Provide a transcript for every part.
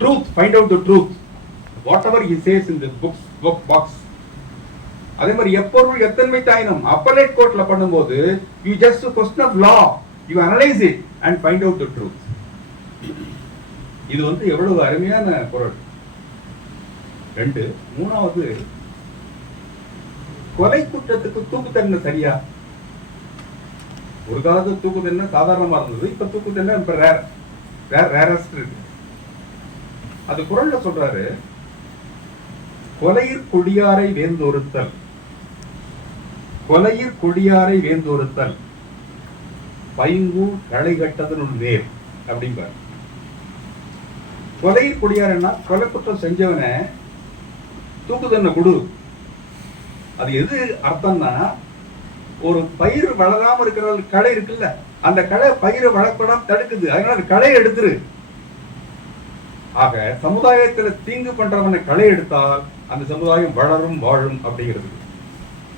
Truth, find out the truth whatever he says in the book box. அதே மாதிரி எப்பொருள் எத்தன்மை தாயினம் அப்பலேட் கோர்ட்ல பண்ணும்போது you just question of law, you analyse it and find out the truth. இது எவ்வளவு அருமையான பொருள். 2. 3வது, கொலை குற்றத்துக்கு தூக்கு தண்டனை சரியா? ஒரு காலத்துல தூக்கு தண்டனை சாதாரணமா இருந்தது, இப்ப தூக்கு தண்டனை ரேரஸ்ட் இருக்கு. அது குறள்ல சொல்றாரு, கொலையிற் கொடியாரை வேந்தொருத்தல், கொலையிற் கொடியாரை வேந்தொருத்தல் பைங்கூழ் களை கட்டதனுள் நேர் அப்படிம்பாரு. கொலையிற் கொடியாரன்னா கொலை குற்றம் செஞ்சவனை தூக்கு தண்டனை கொடு. அது எது அர்த்தம்னா, ஒரு பயிர் வளராம இருக்கிற களை இருக்குல்ல, அந்த களை பயிரை வளர்ப்படாம தடுக்குது, அதனால அந்த களை எடுத்துரு. ஆக சமுதாயத்துல தீங்கு பண்றவனை களை எடுத்தால் அந்த சமுதாயம் வளரும் வாழும் அப்படிங்கிறது.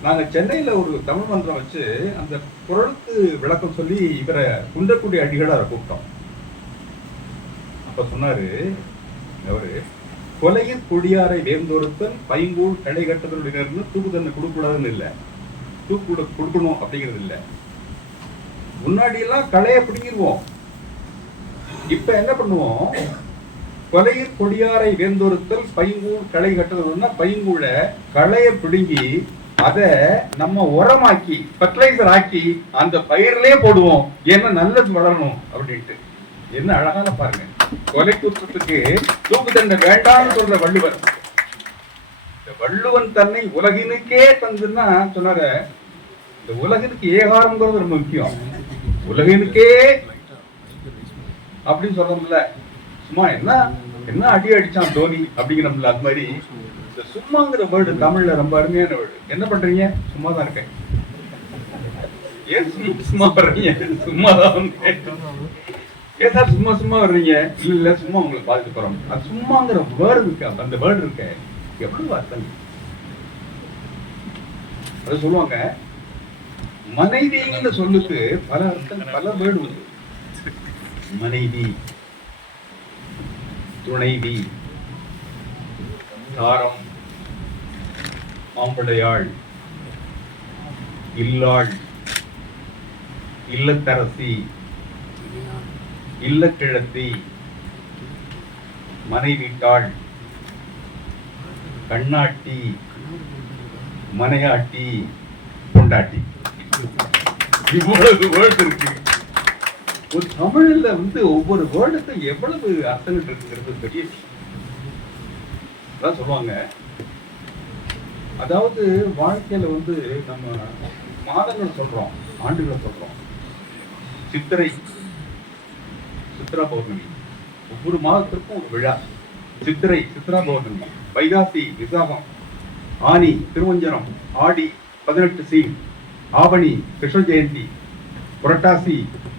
நாங்க சென்னையில ஒரு தமிழ் மன்றம் வச்சு அந்த குறளுக்கு விளக்கம் சொல்லி இவரை குன்றக்குடி அடிகளாரை கூப்பிட்டோம். அப்ப சொன்னாரு அவரு, கொலையின் கொடியாரை வேந்தொருத்தல் பைங்கூழ் களை கட்டுதலுடைய தூக்கு தண்டனை கொடுக்கூடாதுன்னு இல்லை, தூக்கு கொடுக்கணும் அப்படிங்கிறது இல்லை. முன்னாடி எல்லாம் களையை பிடிங்கிருவோம், இப்ப என்ன பண்ணுவோம், கொலையில் கொடியாரை வேந்தொருத்தல் பைங்கூழ் களை கட்டுதல்னா பைங்கூழ களையை பிடுங்கி அதை நம்ம உரமாக்கி ஃபர்டிலைசர் ஆக்கி அந்த பயிரிலே போடுவோம், ஏன்னா நல்லது வளரணும் அப்படின்ட்டு. என்ன அழகான பாருங்க, கொலை குற்றத்துக்கு தூக்கு தண்டனை வேண்டாம்னு சொல்ற வள்ளுவர். இந்த வள்ளுவன் தன்னை உலகினுக்கே தந்துன்னா சொன்னார, இந்த உலகினுக்கு ஏகாரம்ங்கிறது ரொம்ப முக்கியம். உலகினுக்கே அப்படின்னு சொல்றோம்ல, சும்மா என்ன அடி அடிச்சான் தோனி அப்படிங்கிறோம்ல, அது மாதிரி இந்த சும்மாங்கிற வேர்டு தமிழ்ல ரொம்ப அருமையான வேர்டு. என்ன பண்றீங்க? சும்மா தான் இருக்கேன். ஏன் சும்மா வர்றீங்க? சும்மாதான். ஏன் சார் சும்மா சும்மா வர்றீங்க? இல்ல சும்மா உங்களை பாதித்து போறோம். அது சும்மாங்கிற வேர்டு இருக்கு, அந்த வேர்டு இருக்க எவ்வளவு அர்த்தம். அது சொல்லுவாங்க, மனைவிங்கிற சொல்லுக்கு பல அர்த்தம், பல வேர்டு உண்டு. மனைவி, துணைவி, தாரம், மாம்படையாள், இல்லாள், இல்லத்தரசி, இல்லக்கிழத்தி, மனைவிட்டாள், கண்ணாட்டி, மனையாட்டி, பொண்டாட்டி. இவ்வளவு வேர்டு இருக்கு. ஒரு தமிழ்ல ஒவ்வொரு வேர்டுக்கும் எவ்வளவு அர்த்தங்கள் இருக்குங்கிறது பெரிய விஷயம். சொல்லுவாங்க, அதாவது வாழ்க்கையில நம்ம மாதங்கள் சொல்றோம், ஆண்டுகளை சொல்றோம். சித்திரை, சித்ரா பௌர்ணமி, ஒவ்வொரு மாதத்திற்கும் ஒரு விழா. சித்திரை சித்ரா பௌர்ணமி, வைகாசி விசாகம், ஆனி திருவஞ்சனம், ஆடி 18 சீன், ஆவணி கிருஷ்ண ஜெயந்தி, புரட்டாசி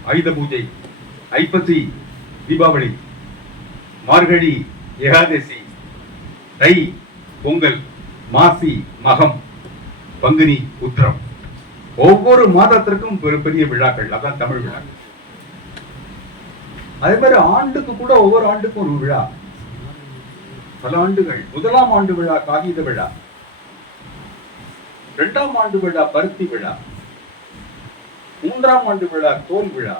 ஆயுத பூஜை, ஐப்பசி தீபாவளி, மார்கழி ஏகாதசி, தை பொங்கல், மாசி மகம், பங்குனி உத்திரம். ஒவ்வொரு மாதத்திற்கும் பெரிய விழாக்கள். அதான் தமிழ் விழா. அதே மாதிரி ஆண்டுக்கு கூட ஒவ்வொரு ஆண்டுக்கும் ஒரு விழா, பல ஆண்டுகள். 1ஆம் ஆண்டு விழா காகித விழா, 2ஆம் ஆண்டு விழா பருத்தி விழா, 3ஆம் ஆண்டு விழா தோல் விழா,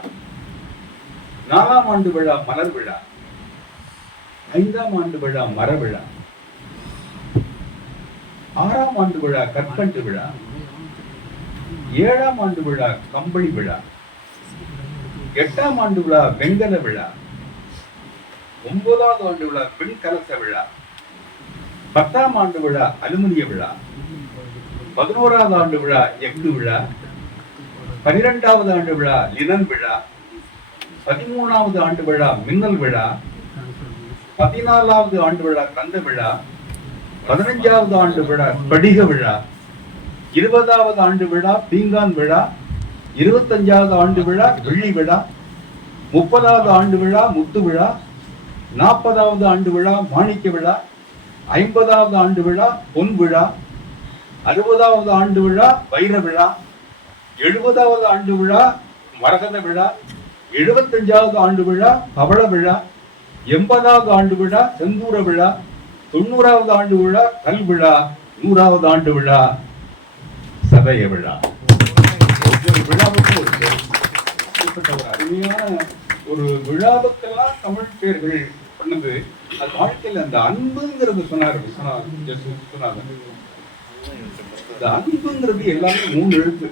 4ஆம் ஆண்டு விழா மலர் விழா, 5ஆம் ஆண்டு விழா மர விழா, 6ஆம் ஆண்டு விழா கற்கண்டு விழா, 7ஆம் ஆண்டு விழா கம்பளி விழா, 8ஆம் ஆண்டு விழா வெங்கல விழா, 9ஆவது ஆண்டு விழா பெண் கலச விழா, 10ஆம் ஆண்டு விழா அலுமினிய விழா, 11ஆவது ஆண்டு விழா எஃகு விழா, 12ஆவது ஆண்டு விழா லினன் விழா, 13ஆவது ஆண்டு விழா மின்னல் விழா, 14ஆவது ஆண்டு விழா கந்த விழா, 15ஆவது ஆண்டு விழா படிக விழா, 20ஆவது ஆண்டு விழா பீங்கான் விழா, 25ஆவது ஆண்டு விழா வெள்ளி விழா, 30ஆவது ஆண்டு விழா முத்து விழா, 40ஆவது ஆண்டு விழா மாணிக்க விழா, 50ஆவது ஆண்டு விழா பொன் விழா, 60ஆவது ஆண்டு விழா வைர விழா, 70ஆவது ஆண்டு விழா மரகத விழா, 75ஆவது ஆண்டு விழா பவள விழா, 80வது ஆண்டு விழா செந்தூர விழா, 90வது ஆண்டு விழா கல் விழா, 100வது ஆண்டு விழா சதய விழா. ஒவ்வொரு விழாவுக்கும் ஒரு அருமையான ஒரு விழாவுக்கெல்லாம் தமிழ் பேர்கள் பண்ணது. அது வாழ்க்கையில் அந்த அன்புங்கிறது சொன்னார் விஸ்வநாதன். இந்த அன்புங்கிறது எல்லாமே 3 எழுத்து.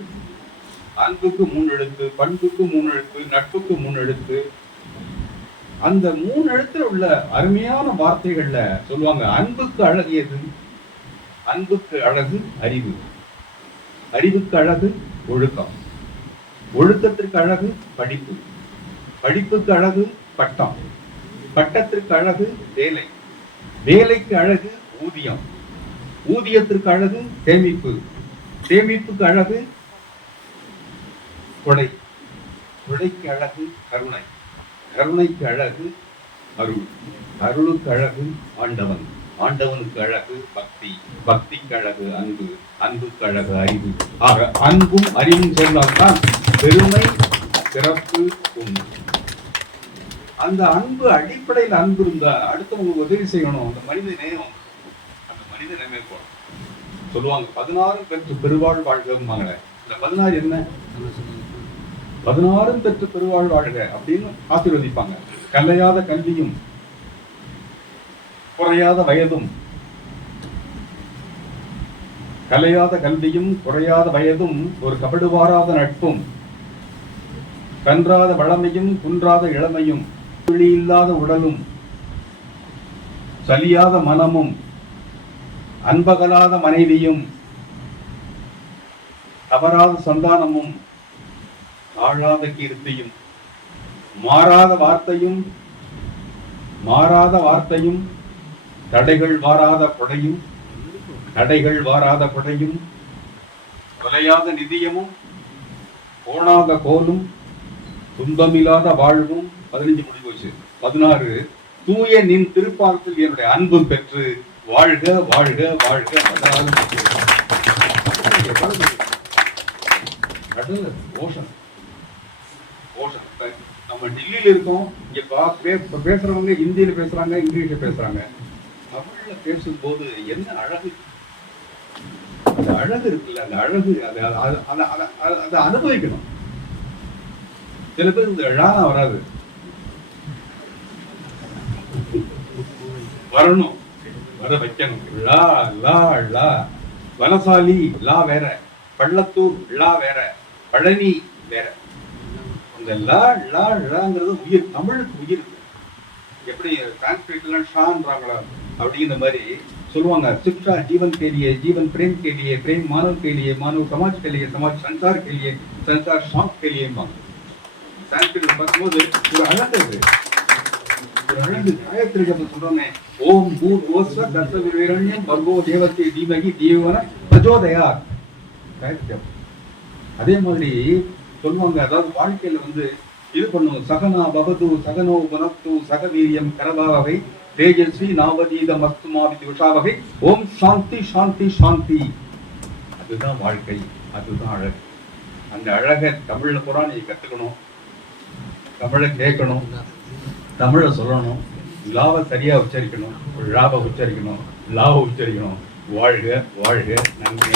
அன்புக்கு 3 எழுத்து, பண்புக்கு 3 எழுத்து, நட்புக்கு 3 எழுத்து. அந்த 3 எழுத்துல உள்ள அருமையான வார்த்தைகள்ல சொல்லுவாங்க, அன்புக்கு அழகு எது? அன்புக்கு அழகு அறிவு, அறிவுக்கு அழகு ஒழுக்கம், ஒழுக்கத்திற்கு அழகு படிப்பு, படிப்புக்கு அழகு பட்டம், பட்டத்திற்கு அழகு வேலை, வேலைக்கு அழகு ஊதியம், ஊதியத்திற்கு அழகு சேமிப்பு, சேமிப்புக்கு அழகு கொடை, கொடைக்கு அழகு கருணை, கருணைக்கு அழகு அருள், அருளுக்கு அழகு ஆண்டவன், ஆண்டவனுக்கு அழகு பக்தி, பக்திக்கு அழகு அன்பு, அன்புக்கு அழகு அறிவு. ஆக அன்பும் அறிவும் சேர்ந்தால்தான் பெருமை, சிறப்பு உண்டு. அந்த அன்பு அடிப்படையில் அன்பு இருந்தா அடுத்தவங்களுக்கு உதவி செய்யணும். அந்த மனித நேயம், அந்த மனித நேயம் சொல்லுவாங்க 16 பெற்று பெருவாழ் வாழ்க்கை. இந்த 16 என்ன? 16 பெற்று பெருவாழ் வாழ்க அப்படின்னு ஆசீர்வதிப்பாங்க. கல்லையாத கல்வியும், குறையாத வயதும், கலையாத கல்வியும், குறையாத வயதும், ஒரு கபடுவாராத நட்பும், கன்றாத வளமையும், குன்றாத இளமையும், இல்லாத உடலும், சலியாத மனமும், அன்பகலாத மனைவியும், தவறாத சந்தானமும், தாழாத கீர்த்தியும், மாறாத வார்த்தையும், மாறாத வார்த்தையும், தடைகள் வாராத கொடையும், தடைகள் வாராத கொடையும், தொலையாத நிதியமும், கோணாத கோலும், துன்பமில்லாத வாழ்வும். 15 முடிவு போச்சு. 16 தூய நின் திருப்பாதத்தில் என்னுடைய அன்பு பெற்று வாழ்க வாழ்க வாழ்க. Ocean ocean. நம்ம டெல்லியில இருக்கோம், இங்க பேசுறவங்க ஹிந்தியில பேசுறாங்க, இங்கிலீஷ்ல பேசுறாங்க. தமிழ்ல பேசும்போது என்ன அழகு, அந்த அழகு இருக்குல்ல, அந்த அழகு அதை அனுபவிக்கணும். சில பேர் இந்த ழானா வராது, வரணும், வர வைக்கணும். லா லா லா. வனசாலி லா வேற, பள்ளத்தூர் லா வேற, பழனி வேற. அந்த லா லா ழாங்கிறது உயிர், தமிழுக்கு உயிர். எப்படி சான்ஸ்கிரிட்ல ஷான்றாங்களா அப்படிங்கிற மாதிரி சொல்லுவாங்க. शिक्षा जीवन के लिए, जीवन प्रेम के लिए, प्रेम मानव के लिए, मानव समाज के लिए, समाज संसार के लिए, संसार शांत के लिए. சான்ஸ்கிரிட்ல பார்க்கும்போது ஒரு அழகு, ஒரு அழகு. காயத்ரி ஜபம் சொல்றோமே, ஓம் பூர்வோஸ்வ தத்சவிரண்யம் பர்கோ தேவத்தை தீமகி தீவன பிரச்சோதயா. காயத்ரி ஜபம் அதே மாதிரி சொல்லுவாங்க. அதாவது வாழ்க்கையில இது பண்ணுவோம். சகனா பவது சகனோ புனத்து சகவீரியம் கரபாவகை தேஜஸ்வி நாவதீத மஸ்துமாவிதி உஷாவகை. ஓம் சாந்தி சாந்தி சாந்தி. அதுதான் வாழ்க்கை, அதுதான் அழகு. அந்த அழகை தமிழ்ல பூரா நீ கத்துக்கணும், தமிழை கேட்கணும், தமிழை சொல்லணும், லாவை சரியா உச்சரிக்கணும், ழாவை உச்சரிக்கணும், லாவை உச்சரிக்கணும். வாழ்க வாழ்க. நன்றி.